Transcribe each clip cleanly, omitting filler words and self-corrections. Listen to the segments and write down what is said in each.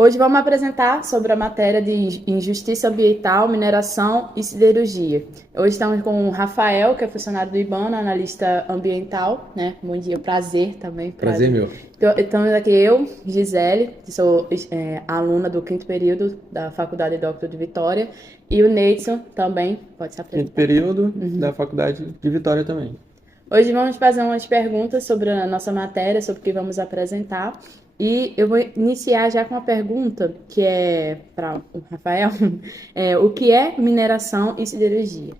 Hoje vamos apresentar sobre a matéria de injustiça ambiental, mineração e siderurgia. Hoje estamos com o Rafael, que é funcionário do IBAMA, analista ambiental, né? Bom dia, prazer também. Prazer, meu. Então, estamos aqui eu, Gisele, que sou aluna do quinto período da Faculdade Doctor de Vitória, e o Neidson também, pode se Quinto apresentar. período da Faculdade de Vitória também. Hoje vamos fazer umas perguntas sobre a nossa matéria, sobre o que vamos apresentar. E eu vou iniciar já com uma pergunta que é para o Rafael. O que é mineração e siderurgia?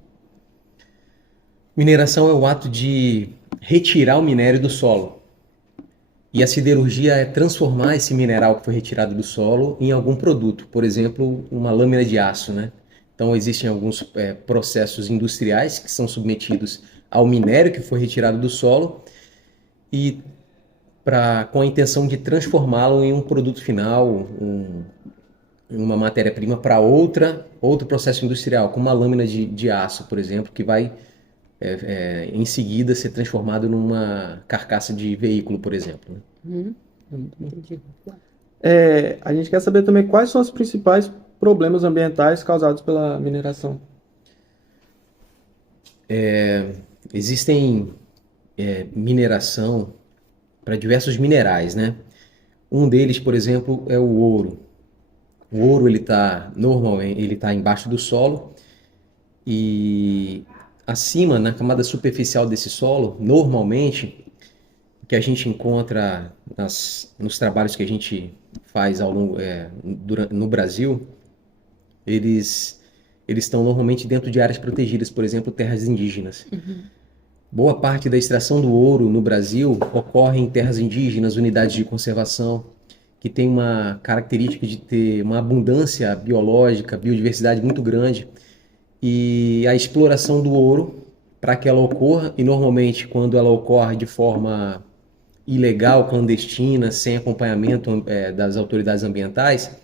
Mineração é o ato de retirar o minério do solo. E a siderurgia é transformar esse mineral que foi retirado do solo em algum produto, por exemplo, uma lâmina de aço, né? Então existem alguns processos industriais que são submetidos ao minério que foi retirado do solo e com a intenção de transformá-lo em um produto final, uma matéria-prima para outro processo industrial, como uma lâmina de aço, por exemplo, que vai em seguida ser transformado numa carcaça de veículo, por exemplo, né? Entendi. A gente quer saber também quais são os principais problemas ambientais causados pela mineração. Existem mineração para diversos minerais, né? Um deles, por exemplo, é o ouro. O ouro ele tá embaixo do solo e acima, na camada superficial desse solo, normalmente, o que a gente encontra nos trabalhos que a gente faz no Brasil, eles estão normalmente dentro de áreas protegidas, por exemplo, terras indígenas. Boa parte da extração do ouro no Brasil ocorre em terras indígenas, unidades de conservação, que tem uma característica de ter uma abundância biológica, biodiversidade muito grande. E a exploração do ouro, para que ela ocorra, e normalmente quando ela ocorre de forma ilegal, clandestina, sem acompanhamento das autoridades ambientais,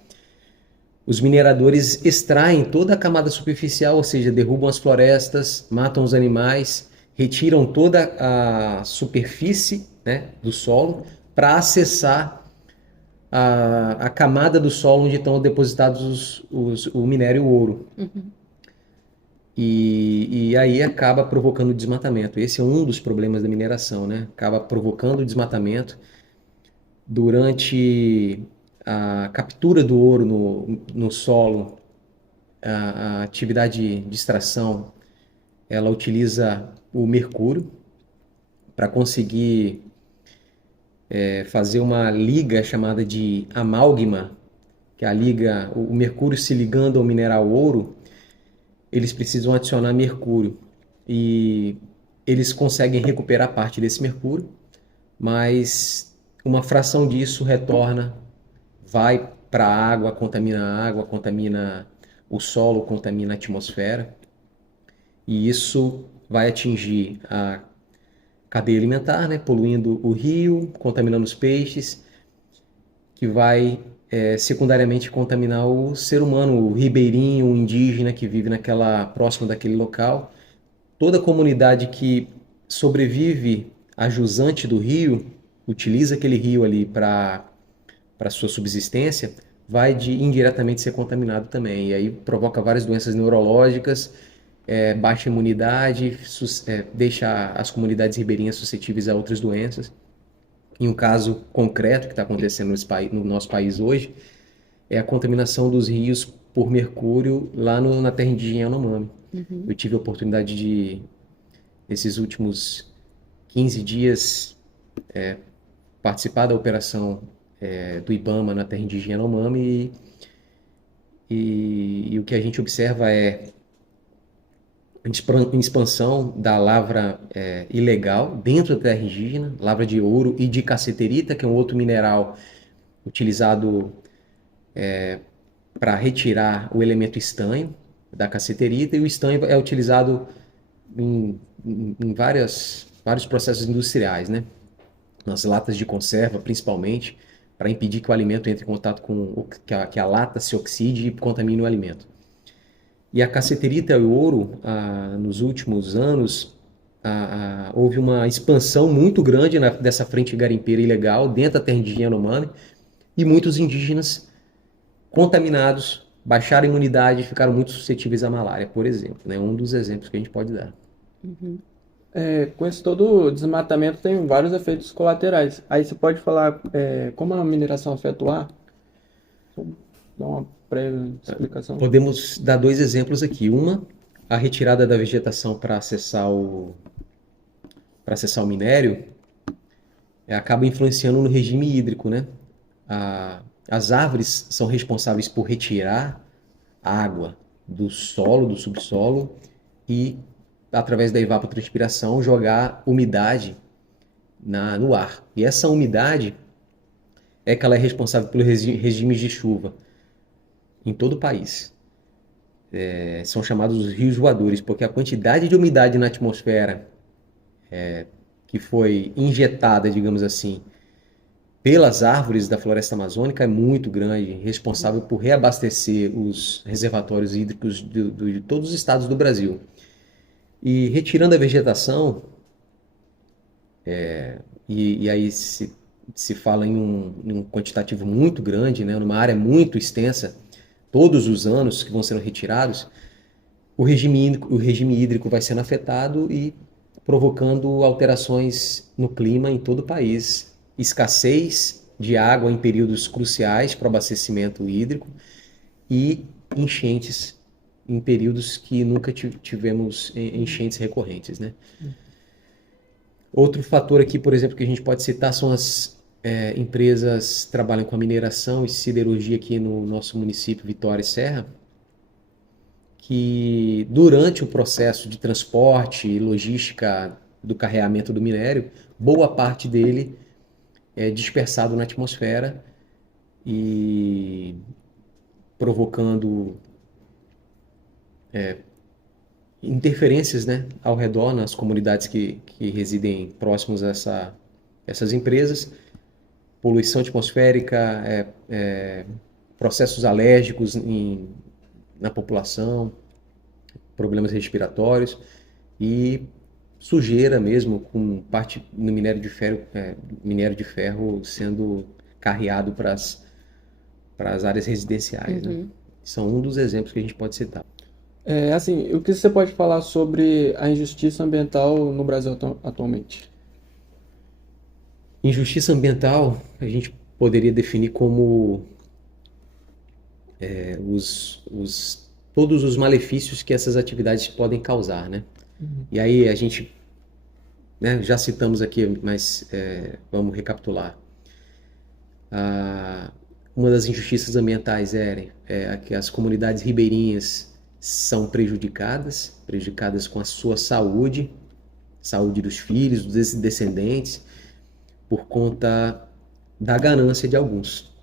os mineradores extraem toda a camada superficial, ou seja, derrubam as florestas, matam os animais, retiram toda a superfície, né, do solo para acessar a camada do solo onde estão depositados o minério e o ouro. E aí acaba provocando desmatamento. Esse é um dos problemas da mineração, né? Acaba provocando desmatamento durante a captura do ouro no solo. A atividade de extração, ela utiliza o mercúrio para conseguir fazer uma liga chamada de amálgama, que é a liga, o mercúrio se ligando ao mineral ouro, eles precisam adicionar mercúrio e eles conseguem recuperar parte desse mercúrio, mas uma fração disso retorna, vai para a água, contamina o solo, contamina a atmosfera, e isso vai atingir a cadeia alimentar, né, poluindo o rio, contaminando os peixes, que vai secundariamente contaminar o ser humano, o ribeirinho, o indígena que vive próximo daquele local. Toda comunidade que sobrevive a jusante do rio, utiliza aquele rio ali para sua subsistência, vai indiretamente ser contaminado também. E aí provoca várias doenças neurológicas, baixa imunidade, deixa as comunidades ribeirinhas suscetíveis a outras doenças. Em um caso concreto que está acontecendo no nosso país hoje, é a contaminação dos rios por mercúrio lá na terra indígena Yanomami. Eu tive a oportunidade de, nesses últimos 15 dias, participar da operação do IBAMA na terra indígena Yanomami e o que a gente observa é expansão da lavra ilegal dentro da terra indígena, lavra de ouro e de caceterita, que é um outro mineral utilizado para retirar o elemento estanho da caceterita, e o estanho é utilizado em vários processos industriais, né? Nas latas de conserva, principalmente, para impedir que o alimento entre em contato que a lata se oxide e contamine o alimento. E a caceterita e o ouro, nos últimos anos, houve uma expansão muito grande dessa frente garimpeira ilegal dentro da terra indígena Yanomami, e muitos indígenas contaminados, baixaram a imunidade e ficaram muito suscetíveis à malária, por exemplo, né? Um dos exemplos que a gente pode dar. Uhum. Com esse todo desmatamento tem vários efeitos colaterais. Aí você pode falar como a mineração afeta o ar? Vou dar uma breve explicação. Podemos dar dois exemplos aqui. Uma, a retirada da vegetação para acessar o minério acaba influenciando no regime hídrico, né? As árvores são responsáveis por retirar água do solo, do subsolo e, através da evapotranspiração, jogar umidade no ar. E essa umidade é que ela é responsável pelos regimes de chuva em todo o país. São chamados os rios voadores, porque a quantidade de umidade na atmosfera que foi injetada, digamos assim, pelas árvores da floresta amazônica é muito grande, responsável por reabastecer os reservatórios hídricos de todos os estados do Brasil. E retirando a vegetação, e aí se fala em um quantitativo muito grande, né, numa área muito extensa, todos os anos que vão sendo retirados, o regime hídrico vai sendo afetado e provocando alterações no clima em todo o país. Escassez de água em períodos cruciais para o abastecimento hídrico e enchentes em períodos que nunca tivemos enchentes recorrentes, né? Outro fator aqui, por exemplo, que a gente pode citar são as empresas que trabalham com a mineração e siderurgia aqui no nosso município, Vitória e Serra, que durante o processo de transporte e logística do carreamento do minério, boa parte dele é dispersado na atmosfera e provocando interferências, né, ao redor, nas comunidades que residem próximos a essas empresas, poluição atmosférica, processos alérgicos na população, problemas respiratórios e sujeira mesmo, com parte no minério de ferro sendo carreado para as áreas residenciais, né? São um dos exemplos que a gente pode citar. Assim, o que você pode falar sobre a injustiça ambiental no Brasil atualmente? Injustiça ambiental a gente poderia definir como todos os malefícios que essas atividades podem causar, né? E aí a gente, né, já citamos aqui, mas vamos recapitular. Uma das injustiças ambientais é que as comunidades ribeirinhas são prejudicadas com a sua saúde dos filhos, dos descendentes, por conta da ganância de alguns.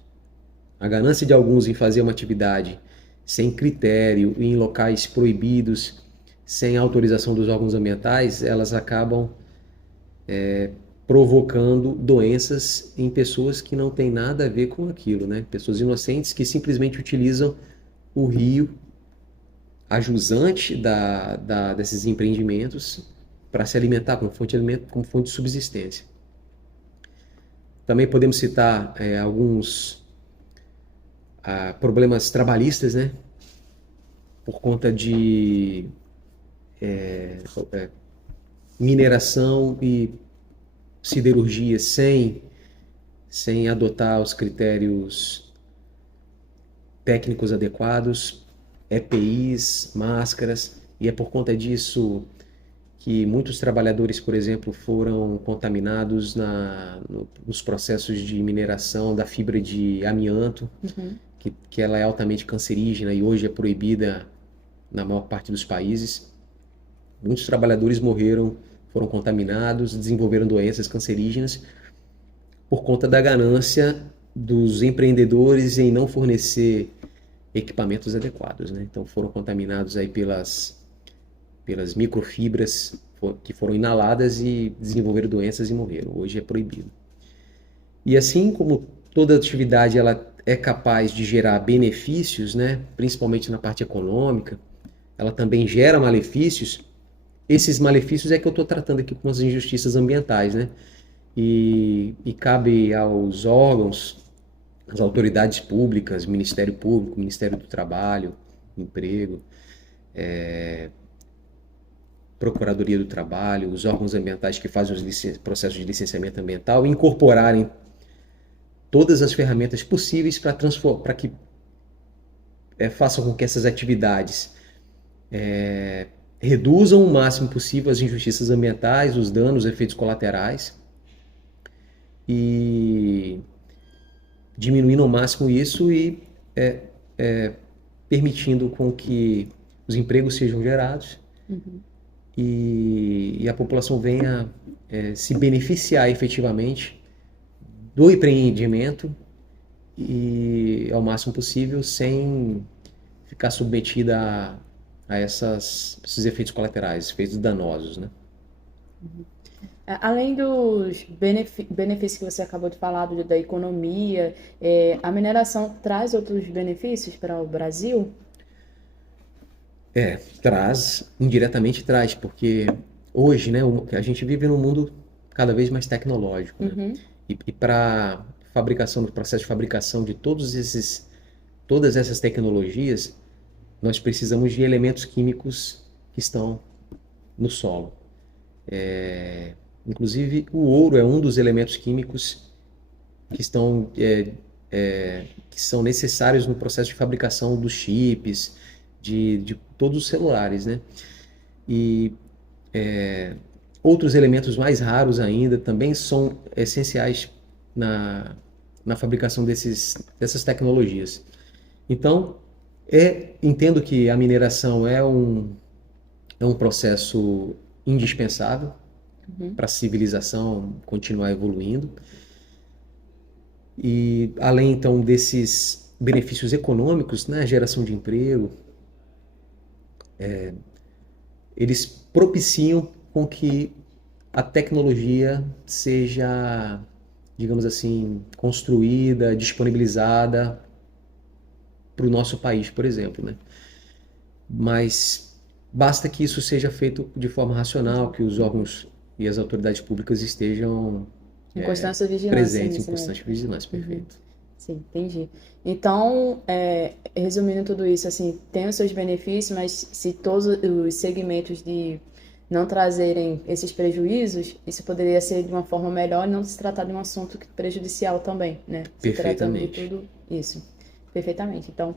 A ganância de alguns em fazer uma atividade sem critério, em locais proibidos, sem autorização dos órgãos ambientais, elas acabam provocando doenças em pessoas que não têm nada a ver com aquilo, né? Pessoas inocentes que simplesmente utilizam o rio, a jusante desses empreendimentos, para se alimentar como fonte de alimento, como fonte de subsistência. Também podemos citar alguns problemas trabalhistas, né? Por conta de mineração e siderurgia sem adotar os critérios técnicos adequados, EPIs, máscaras, e é por conta disso que muitos trabalhadores, por exemplo, foram contaminados nos processos de mineração da fibra de amianto, que ela é altamente cancerígena e hoje é proibida na maior parte dos países. Muitos trabalhadores foram contaminados, desenvolveram doenças cancerígenas por conta da ganância dos empreendedores em não fornecer equipamentos adequados, né? Então foram contaminados aí pelas microfibras que foram inaladas e desenvolveram doenças e morreram. Hoje é proibido. E assim como toda atividade ela é capaz de gerar benefícios, né? Principalmente na parte econômica, ela também gera malefícios. Esses malefícios é que eu estou tratando aqui com as injustiças ambientais, né? E cabe aos órgãos as autoridades públicas, Ministério Público, Ministério do Trabalho, Emprego, Procuradoria do Trabalho, os órgãos ambientais que fazem os processos de licenciamento ambiental, incorporarem todas as ferramentas possíveis para que façam com que essas atividades reduzam o máximo possível as injustiças ambientais, os danos, os efeitos colaterais, e diminuindo ao máximo isso e permitindo com que os empregos sejam gerados e a população venha se beneficiar efetivamente do empreendimento e ao máximo possível sem ficar submetida a esses efeitos colaterais, efeitos danosos, né? Além dos benefícios que você acabou de falar, da economia, a mineração traz outros benefícios para o Brasil? Indiretamente traz, porque hoje, né, a gente vive num mundo cada vez mais tecnológico, né? E para fabricação, do processo de fabricação de todas essas tecnologias, nós precisamos de elementos químicos que estão no solo. Inclusive, o ouro é um dos elementos químicos que são necessários no processo de fabricação dos chips, de todos os celulares, né? E outros elementos mais raros ainda também são essenciais na fabricação dessas tecnologias. Então, entendo que a mineração é um processo indispensável para a civilização continuar evoluindo. E além, então, desses benefícios econômicos, né, geração de emprego, eles propiciam com que a tecnologia seja, digamos assim, construída, disponibilizada para o nosso país, por exemplo, né? Mas basta que isso seja feito de forma racional, que os órgãos e as autoridades públicas estejam Em constância vigilância. presentes em nisso, né? constante vigilância, perfeito. Sim, entendi. Então, resumindo tudo isso, assim, tem os seus benefícios, mas se todos os segmentos de não trazerem esses prejuízos, isso poderia ser de uma forma melhor e não se tratar de um assunto prejudicial também, né? Se tratando de Perfeitamente. tudo isso. Perfeitamente. Então,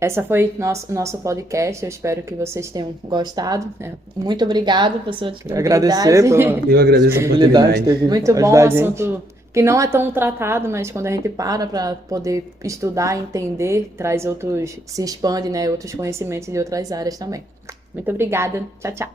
essa foi nosso podcast. Eu espero que vocês tenham gostado, né? Muito obrigado por sua Agradecer disponibilidade. Eu agradeço a oportunidade. Muito bom, um assunto que não é tão tratado, mas quando a gente para poder estudar, entender, se expande, né, outros conhecimentos de outras áreas também. Muito obrigada. Tchau, tchau.